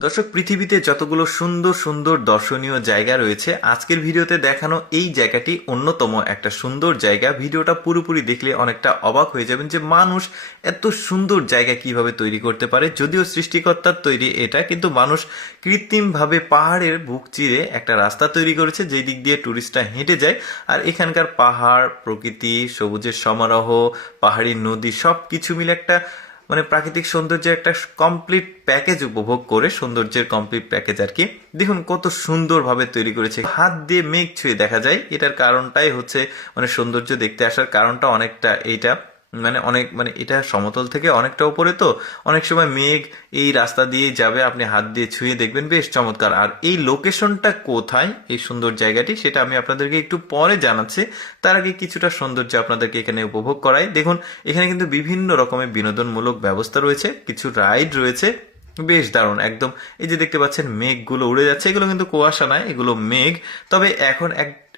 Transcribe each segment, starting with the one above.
দর্শক, পৃথিবীতে যতগুলো সুন্দর সুন্দর দর্শনীয় জায়গা রয়েছে, আজকের ভিডিওতে দেখানো এই জায়গাটি অন্যতম একটা সুন্দর জায়গা। ভিডিওটা পুরোপুরি দেখলে অনেকটা অবাক হয়ে যাবেন যে মানুষ এত সুন্দর জায়গা কিভাবে তৈরি করতে পারে। যদিও সৃষ্টিকর্তার তৈরি এটা, কিন্তু মানুষ কৃত্রিমভাবে পাহাড়ের বুক চিরে একটা রাস্তা তৈরি করেছে যেই দিক দিয়ে টুরিস্টরা হেঁটে যায়। আর এখানকার পাহাড়, প্রকৃতি, সবুজের সমারোহ, পাহাড়ি নদী সব কিছু মিলে একটা প্রাকৃতিক সৌন্দর্যের একটা কমপ্লিট প্যাকেজ উপভোগ করে, সৌন্দর্যের কমপ্লিট প্যাকেজ আর কি। দেখুন কত সুন্দরভাবে তৈরি করেছে, হাত দিয়ে মেঘ ছুঁয়ে দেখা যায়। এটার কারণটাই হচ্ছে সৌন্দর্য দেখতে আসার কারণটা অনেকটা এইটা। অনেক এটা সমতল থেকে অনেকটা উপরে, তো অনেক সময় মেঘ এই রাস্তা দিয়ে যাবে, আপনি হাত দিয়ে ছুঁয়ে দেখবেন, বেশ চমৎকার। আর এই লোকেশনটা কোথায়, এই সুন্দর জায়গাটি, সেটা আমি আপনাদেরকে একটু পরে জানাচ্ছি। তার আগে কিছুটা সৌন্দর্য আপনাদেরকে এখানে উপভোগ করাই। দেখুন এখানে কিন্তু বিভিন্ন রকমের বিনোদনমূলক ব্যবস্থা রয়েছে, কিছু রাইড রয়েছে, বেশ দারুণ একদম। এই যে দেখতে পাচ্ছেন মেঘগুলো উড়ে যাচ্ছে, এগুলো কিন্তু কুয়াশা নয়, এগুলো মেঘ। তবে এখন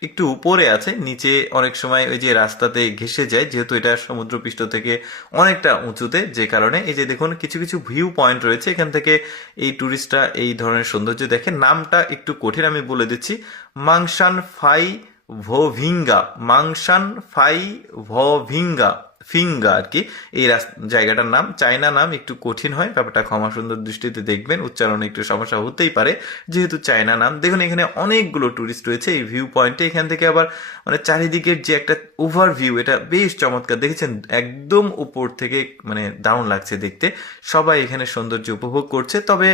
একটু উপরে আছে, নিচে অনেক সময় ওই যে রাস্তাতে ঘেঁষে যায়, যেহেতু এটা সমুদ্রপৃষ্ঠ থেকে অনেকটা উঁচুতে, যে কারণে এই যে দেখুন কিছু কিছু ভিউ পয়েন্ট রয়েছে, এখান থেকে এই টুরিস্টরা এই ধরনের সৌন্দর্য দেখে। নামটা একটু কঠিন, আমি বলে দিচ্ছি, মাংসান ফাই ভোভিঙ্গা, মাংসান ফাই ভভিঙ্গা, ফিঙ্গা আর কি এই জায়গাটার নাম। চায়না নাম, একটু কঠিন হয়, ব্যাপারটা ক্ষমা সুন্দর দৃষ্টিতে দেখবেন, উচ্চারণে একটু সমস্যা হতেই পারে যেহেতু চায়না নাম। দেখুন এখানে অনেকগুলো টুরিস্ট রয়েছে এই ভিউ পয়েন্টে। এখান থেকে আবার চারিদিকের যে একটা ওভারভিউ, এটা বেশ চমৎকার। দেখেছেন একদম উপর থেকে, দারুণ লাগছে দেখতে। সবাই এখানে সৌন্দর্য উপভোগ করছে। তবে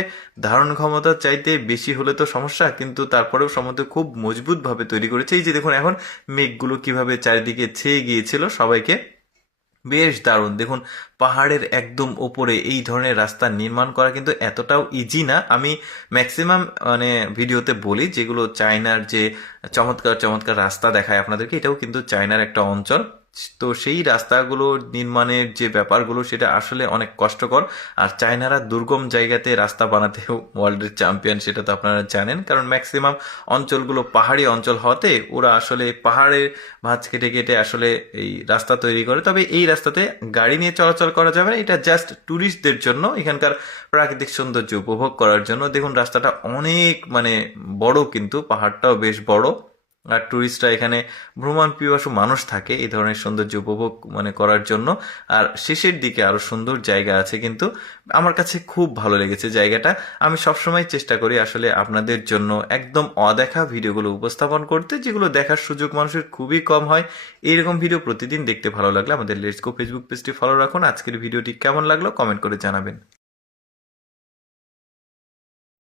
ধারণ ক্ষমতার চাইতে বেশি হলে তো সমস্যা, কিন্তু তারপরেও সমুদ্র খুব মজবুত ভাবে তৈরি করেছে। এই যে দেখুন এখন মেঘগুলো কিভাবে চারিদিকে ছেয়ে গিয়েছিল সবাইকে, বেশ দারুণ। দেখুন পাহাড়ের একদম ওপরে এই ধরনের রাস্তা নির্মাণ করা কিন্তু এতটাও ইজি না। আমি ম্যাক্সিমাম ভিডিওতে বলি যেগুলো চায়নার যে চমৎকার চমৎকার রাস্তা দেখায় আপনাদেরকে, এটাও কিন্তু চায়নার একটা অঞ্চল। তো সেই রাস্তাগুলো নির্মাণের যে ব্যাপারগুলো, সেটা আসলে অনেক কষ্টকর। আর চায়নারা দুর্গম জায়গাতে রাস্তা বানাতেও ওয়ার্ল্ডের চ্যাম্পিয়ন, সেটা তো আপনারা জানেন, কারণ ম্যাক্সিমাম অঞ্চলগুলো পাহাড়ি অঞ্চল হতে ওরা আসলে পাহাড়ের ভাঁজ কেটে কেটে আসলে এই রাস্তা তৈরি করে। তবে এই রাস্তাতে গাড়ি নিয়ে চলাচল করা যাবে না, এটা জাস্ট ট্যুরিস্টদের জন্য, এখানকার প্রাকৃতিক সৌন্দর্য উপভোগ করার জন্য। দেখুন রাস্তাটা অনেক বড়, কিন্তু পাহাড়টাও বেশ বড়। আর ট্যুরিস্টরা এখানে, ভ্রমণ পিপাসু মানুষ থাকে এই ধরনের সৌন্দর্য উপভোগ করার জন্য। আর শেষের দিকে আরো সুন্দর জায়গা আছে, কিন্তু আমার কাছে খুব ভালো লেগেছে জায়গাটা। আমি সবসময় চেষ্টা করি আসলে আপনাদের জন্য একদম অদেখা ভিডিওগুলো উপস্থাপন করতে, যেগুলো দেখার সুযোগ মানুষের খুবই কম হয়। এইরকম ভিডিও প্রতিদিন দেখতে ভালো লাগলে আমাদের লেটস গো ফেসবুক পেজটি ফলো রাখুন। আজকের ভিডিওটি কেমন লাগলো কমেন্ট করে জানাবেন।